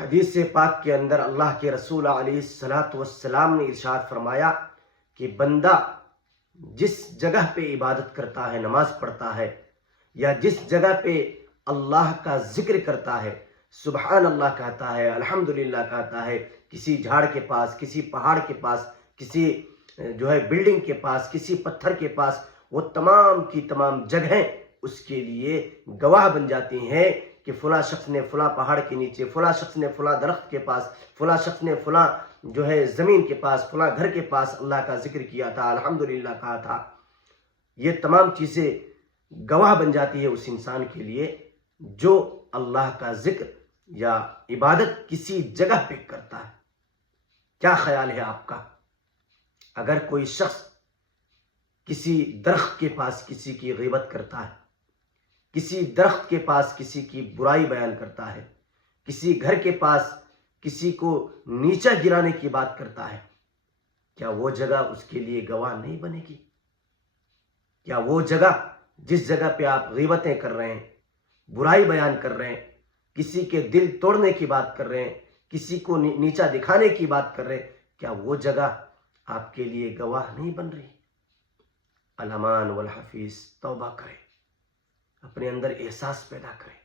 حدیث پاک کے اندر اللہ کے رسول علیہ السلام نے ارشاد فرمایا کہ بندہ جس جگہ پہ عبادت کرتا ہے، نماز پڑھتا ہے، یا جس جگہ پہ اللہ کا ذکر کرتا ہے، سبحان اللہ کہتا ہے، الحمدللہ کہتا ہے، کسی جھاڑ کے پاس، کسی پہاڑ کے پاس، کسی بلڈنگ کے پاس، کسی پتھر کے پاس، وہ تمام کی تمام جگہیں اس کے لیے گواہ بن جاتی ہیں کہ فلاں شخص نے فلاں پہاڑ کے نیچے، فلاں شخص نے فلاں درخت کے پاس، فلاں شخص نے فلاں زمین کے پاس، فلاں گھر کے پاس اللہ کا ذکر کیا تھا، الحمدللہ کہا تھا۔ یہ تمام چیزیں گواہ بن جاتی ہے اس انسان کے لیے جو اللہ کا ذکر یا عبادت کسی جگہ پہ کرتا ہے۔ کیا خیال ہے آپ کا؟ اگر کوئی شخص کسی درخت کے پاس کسی کی غیبت کرتا ہے، کسی درخت کے پاس کسی کی برائی بیان کرتا ہے، کسی گھر کے پاس کسی کو نیچا گرانے کی بات کرتا ہے، کیا وہ جگہ اس کے لیے گواہ نہیں بنے گی؟ کیا وہ جگہ، جس جگہ پہ آپ غیبتیں کر رہے ہیں، برائی بیان کر رہے ہیں، کسی کے دل توڑنے کی بات کر رہے ہیں، کسی کو نیچا دکھانے کی بات کر رہے ہیں، کیا وہ جگہ آپ کے لیے گواہ نہیں بن رہی؟ الامان والحفیظ توبہ کریں، اپنے اندر احساس پیدا کریں۔